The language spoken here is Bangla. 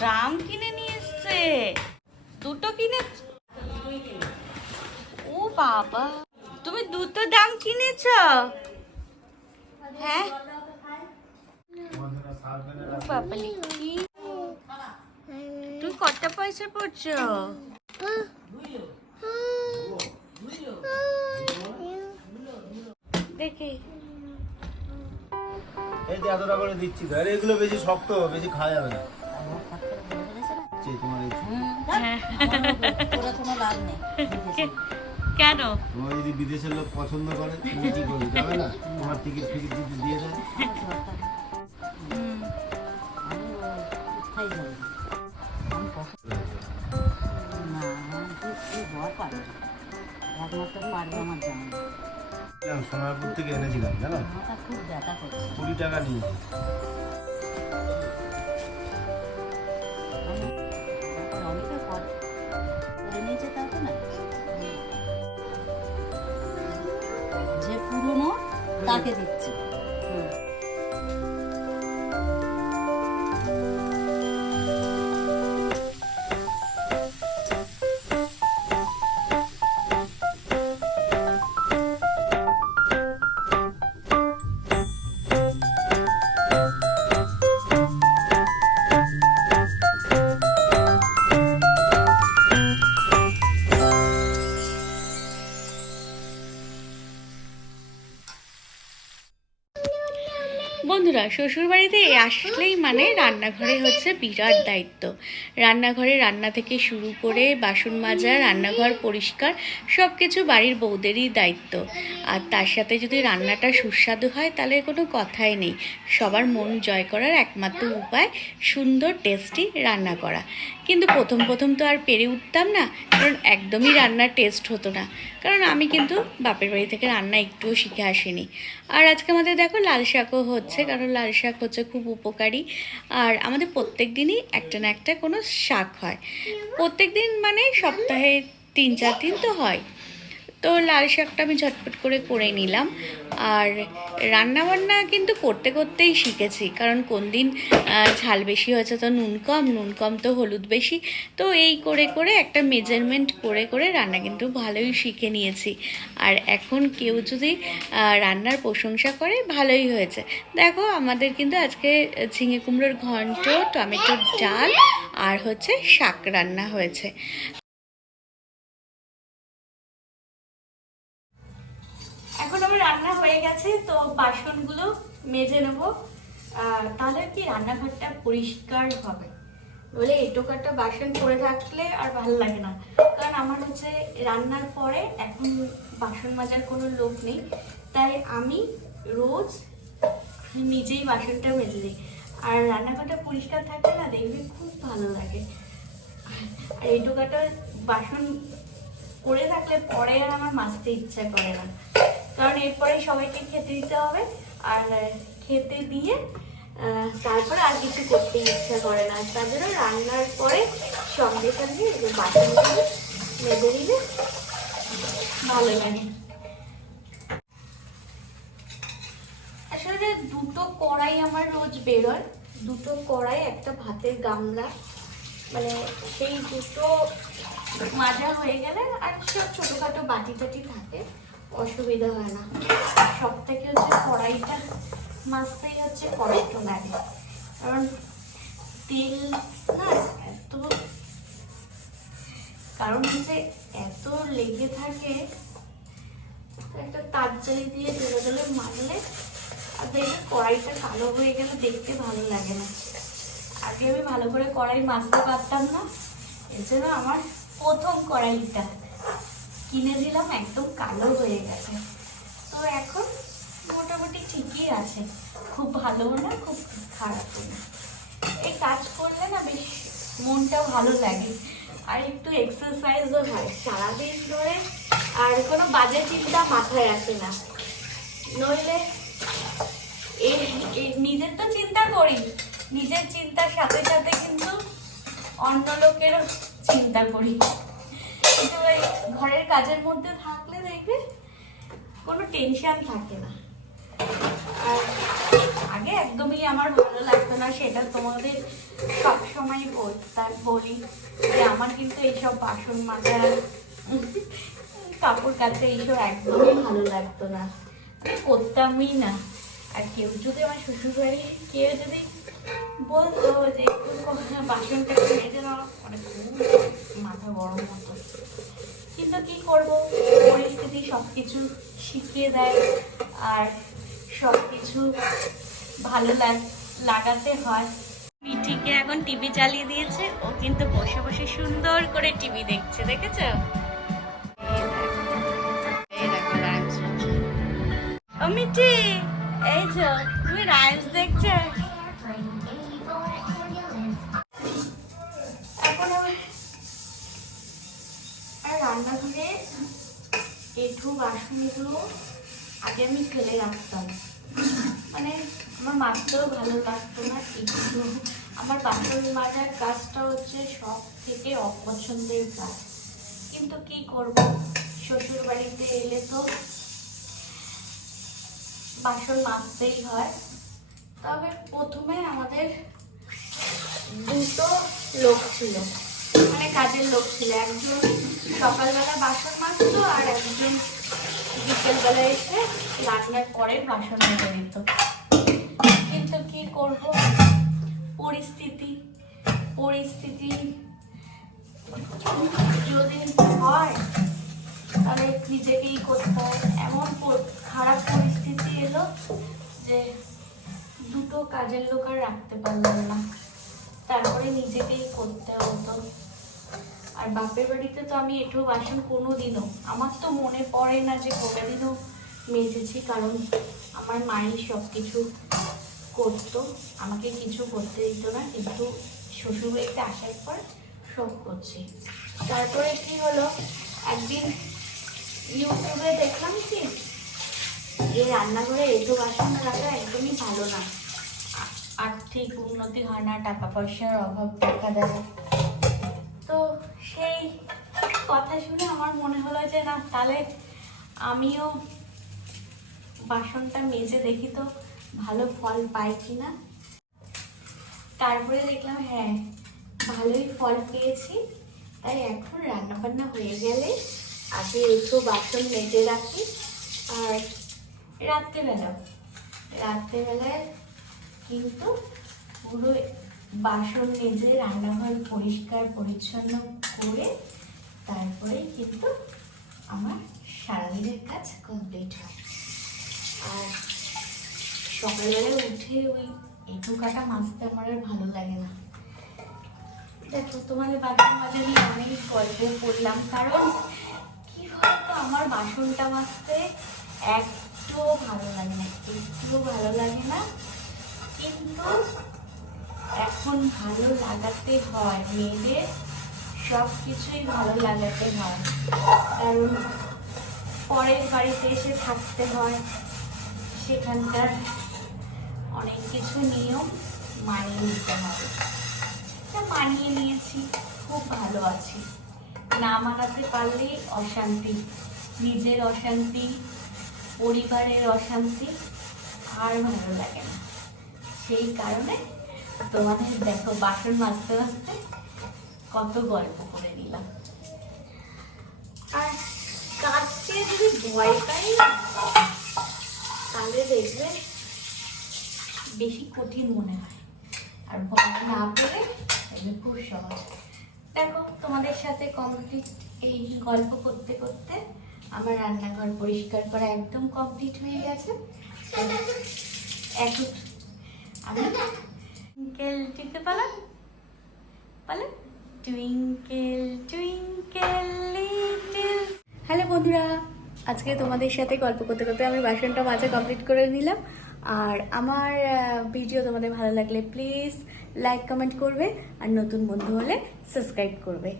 ড্রাম কিনে নিয়ে এসছে। দুটো কিনে? ও বাবা, তুমি দুটো ড্রাম কিনেছ? হ্যাঁ বাবালি, কি তুমি কত পয়সা পড়ছো? দেখি এই যে এতটা করে দিচ্ছি তো, আরে এগুলো বেশি শক্ত, বেশি খাওয়া যাবে না। তোমার কেন? তোমার যদি বিদেশের লোক পছন্দ করে তুমি কি করবে, যাবে না? তোমার টিকিট ফিকিট যদি দিয়ে দেয়। সোনারপুর থেকে এনেছিলাম জানো, 20 টাকা নিয়ে। যে পুরনো তাকে দিচ্ছি। বন্ধুরা, শ্বশুরবাড়িতে আসলেই মানে রান্নাঘরে হচ্ছে বিরাট দায়িত্ব। রান্নাঘরে রান্না থেকে শুরু করে বাসন মাজা, রান্নাঘর পরিষ্কার, সব কিছু বাড়ির বউদেরই দায়িত্ব। আর তার সাথে যদি রান্নাটা সুস্বাদু হয় তাহলে কোনো কথাই নেই। সবার মন জয় করার একমাত্র উপায় সুন্দর টেস্টি রান্না করা। কিন্তু প্রথম প্রথম তো আর পেরে উঠতাম না, কারণ একদমই রান্নার টেস্ট হতো না। কারণ আমি কিন্তু বাপের বাড়ি থেকে রান্না একটুও শিখে আসিনি। আর আজকে আমাদের দেখো লাল শাকও হচ্ছে, কারণ লাল শাক হচ্ছে খুব উপকারী। আর আমাদের প্রত্যেক দিনই একটা না একটা কোনো শাক হয়। প্রত্যেক দিন মানে সপ্তাহে 3-4 দিন তো হয়। তো লাল শাকটা আমি ঝটপট করে নিলাম। আর রান্নাবান্না কিন্তু করতে করতেই শিখেছি, কারণ কোন দিন ঝাল বেশি হয়েছে তো নুন কম তো হলুদ বেশি। তো এই করে একটা মেজারমেন্ট করে রান্না কিন্তু ভালোই শিখে নিয়েছি। আর এখন কেউ যদি রান্নার প্রশংসা করে ভালোই হয়েছে। দেখো আমাদের কিন্তু আজকে ঝিঙে কুমড়োর ঘন্ট, টমেটোর ডাল আর হচ্ছে শাক রান্না হয়েছে। এখন আমার রান্না হয়ে গেছে, তো বাসনগুলো মেজে নেবো। তাহলে কি রান্নাঘরটা পরিষ্কার হবে, বলে এটোকাটা বাসন পড়ে থাকলে আর ভালো লাগে না। কারণ আমার হচ্ছে রান্নার পরে এখন বাসন মাজার কোনো লোক নেই, তাই আমি রোজ নিজেই বাসনটা মেজে দিই। আর রান্নাঘরটা পরিষ্কার থাকলে না, দেখবি খুব ভালো লাগে। আর এটোকাটা বাসন পড়ে থাকলে পরে আর আমার মাজতে ইচ্ছা করে না, কারণ এরপরে সবাইকে খেতে দিতে হবে। আর খেতে দিয়ে তারপরে আর কিছু করতে ইচ্ছা করে না। তার জন্য রান্নার পরে সঙ্গে সঙ্গে বাসনগুলো মেজে দিলে ভালো লাগে। আসলে দুটো কড়াই আমার রোজ বেরোয়, দুটো কড়াই, একটা ভাতের গামলা, মানে সেই দুটো মাজা হয়ে গেলে আর সব ছোটোখাটো বাটি টাটি থাকে, অসুবিধা হয় না। সব থেকে হচ্ছে কড়াইটা মাজতেই হচ্ছে কষ্ট লাগে, কারণ তেল না এত, কারণ হচ্ছে এত লেগে থাকে। একটা তারজালি দিয়ে জলে মাজলে আর দেখবে কড়াইটা কালো হয়ে গেলে দেখতে ভালো লাগে না। আগে আমি ভালো করে কড়াই মাজতে পারতাম না, এর জন্য আমার প্রথম কড়াইটা কিনে দিলাম, একদম কালো হয়ে গেছে। তো এখন মোটামুটি ঠিকই আছে, খুব ভালোও না খুব খারাপও না। এই কাজ করলে না বেশ মনটাও ভালো লাগে, আর একটু এক্সারসাইজও হয় সারাদিন ধরে। আর কোনো বাজে চিন্তা মাথায় আসে না, নইলে এই নিজের তো চিন্তা করি, নিজের চিন্তার সাথে সাথে কিন্তু অন্য লোকেরও চিন্তা করি। কিন্তু ঘরের কাজের মধ্যে থাকলে দেখবে কোনো টেনশন থাকে না। আর আগে একদমই আমার ভালো লাগতো না, সেটা তোমাদের সবসময় বলি যে আমার কিন্তু এইসব বাসন মাজা, কাপড় কাচা এইসব একদমই ভালো লাগতো না, করতামই না। আর কেউ যদি আমার শ্বশুরবাড়ি কেউ যদি বলতো যে একটু বাসনটা মেজে নাও, মানে খুব মাথা গরম হতো। কিন্তু কি করব, পরিস্থিতি সবকিছু শিখিয়ে দেয়, আর সবকিছু ভালো লাগাতে হয়। মিঠিকে এখন টিভি চালিয়ে দিয়েছে, ও কিন্তু বসে বসে সুন্দর করে টিভি দেখছে, দেখেছো? এই দেখো রাইমস হচ্ছে। ও মিঠি, এই যে তুমি রাইমস দেখছো? এখন আর রান্নাঘরে এঁঠো বাসনগুলো আগে আমি ফেলে রাখতাম, মানে আমার মাজতেও ভালো লাগতো না একটু। আমার বাসন মাজার কাজটা হচ্ছে সব থেকে অপছন্দের কাজ, কিন্তু কি করব, শ্বশুর বাড়িতে এলে তো বাসন মাজতেই হয়। তবে প্রথমে আমাদের দুটো লোক ছিল, মানে কাজের লোক ছিল, একজন সকালবেলা বাসন মাজতো আর একজন বিকেলবেলা এসে রান্নার পরে বাসন মেজে দিত। কিন্তু কি করব, পরিস্থিতি যদি হয় তাহলে নিজেকেই করতে হয়। এমন খারাপ পরিস্থিতি এলো যে দুটো কাজের লোক আর রাখতে পারলাম না, তারপরে নিজেকেই করতে হতো। আর বাপের বাড়িতে তো আমি এঁঠো বাসন কোনোদিনও, আমার তো মনে পড়ে না যে কোনোদিনও মেজেছি, কারণ আমার মাই সব কিছু করতো, আমাকে কিছু করতে দিত না। কিন্তু শ্বশুরবাড়িতে আসার পর সব করছি। তারপরে কি হলো, একদিন ইউটিউবে দেখলাম কি যে রান্নাঘরে এঁঠো বাসন রাখা একদমই ভালো না, আর্থিক উন্নতি হয় না, টাকা পয়সার অভাব দেখা দেয়। তো সেই কথা শুনে আমার মনে হলো যে না, তাহলে আমিও বাসনটা মেজে দেখি তো ভালো ফল পাই কিনা। তারপরে দেখলাম হ্যাঁ, ভালোই ফল পেয়েছি। তাই এখন রান্না বান্না হয়ে গেলে আগে এঁঠো বাসন মেজে রাখি। আর রাত্রেবেলায় কিন্তু পুরো বাসন মেজে রান্নাঘর পরিষ্কার পরিচ্ছন্ন করে তারপরে কিন্তু আমার সারাদিনের কাজ কমপ্লিট হয়। আর সকালবেলা উঠে ওই এঁঠো কাটা মাজতে আমার আর ভালো লাগে না। দেখো, তোমাদের বাসন মাজা নিয়ে অনেক গল্প করলাম, কারণ কি বলতো, আমার বাসনটা মাজতে একটুও ভালো লাগে না, কিন্তু এখন ভালো লাগাতে হয়, মেয়েদের সব কিছুই ভালো লাগাতে হয়, কারণ পরের বাড়িতে এসে থাকতে হয়, সেখানকার অনেক কিছু নিয়ম মানিয়ে নিতে হবে। তা মানিয়ে নিয়েছি, খুব ভালো আছি। না মানাতে পারলেই অশান্তি, নিজের অশান্তি, পরিবারের অশান্তি, আর ভালো লাগে না। সেই কারণে তোমাদের দেখো বাসন মাজতে মাজতে কত গল্প করে নিলাম। আর কাজকে যদি ভয় পাই না, তাহলে দেখবে বেশি কঠিন মনে হয়, আর ভয় না পেলে দেখবে খুব সহজ। দেখো, তোমাদের সাথে কমপ্লিট এই গল্প করতে করতে আমার রান্নাঘর পরিষ্কার করা একদম কমপ্লিট হয়ে গেছে। এখন আমি টুইঙ্কেল টিপতে পারলাম, টুইঙ্কেল টুইঙ্কেল লিটল। হ্যালো বন্ধুরা, আজকে তোমাদের সাথে গল্প করতে করতে আমি বাসনটা মাজা কমপ্লিট করে নিলাম। আর আমার ভিডিও তোমাদের ভালো লাগলে প্লিজ লাইক কমেন্ট করবে, আর নতুন বন্ধু হলে সাবস্ক্রাইব করবে।